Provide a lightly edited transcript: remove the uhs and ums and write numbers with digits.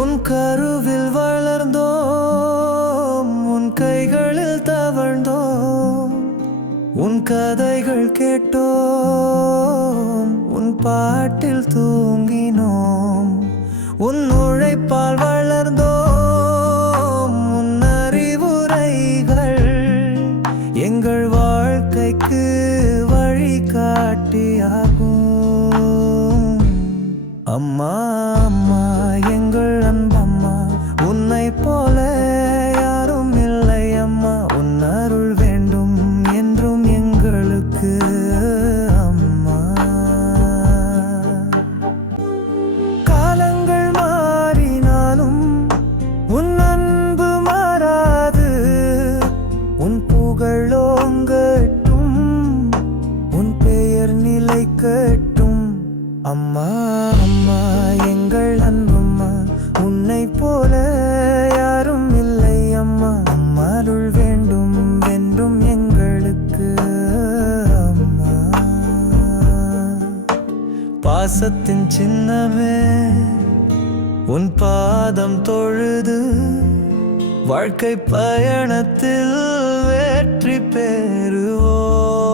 உன் கருவில் வளர்ந்தோம், உன் கைகளில் தவழ்ந்தோம், உன் கதைகள் கேட்டோம், உன் பாட்டில் தூங்கினோம். உன் உழைப்பால் வளர்ந்தோம், உன் அறிவுரைகள் எங்கள் வாழ்க்கைக்கு வழிகாட்டியாகும். அம்மா அம்மா எங்கள் அன்பம்மா, உன்னை போல யாரும் இல்லை அம்மா. உன் அருள் வேண்டும் என்றும் எங்களுக்கு அம்மா. காலங்கள் மாறினாலும் உன் அன்பு மாறாது. உன் புகழோங்கட்டும், உன் பெயர் நிலைக்கட்டும். அம்மா அம்மா எங்கள் அன்பம்மா, உன்னை போல யாரும் இல்லை அம்மா. அம்மாருள் வேண்டும் என்றும் எங்களுக்கு அம்மா. பாசத்தின் சின்னமே உன் பாதம் தொழுது, வாழ்க்கை பயணத்தில் வெற்றி பெறுவோம்.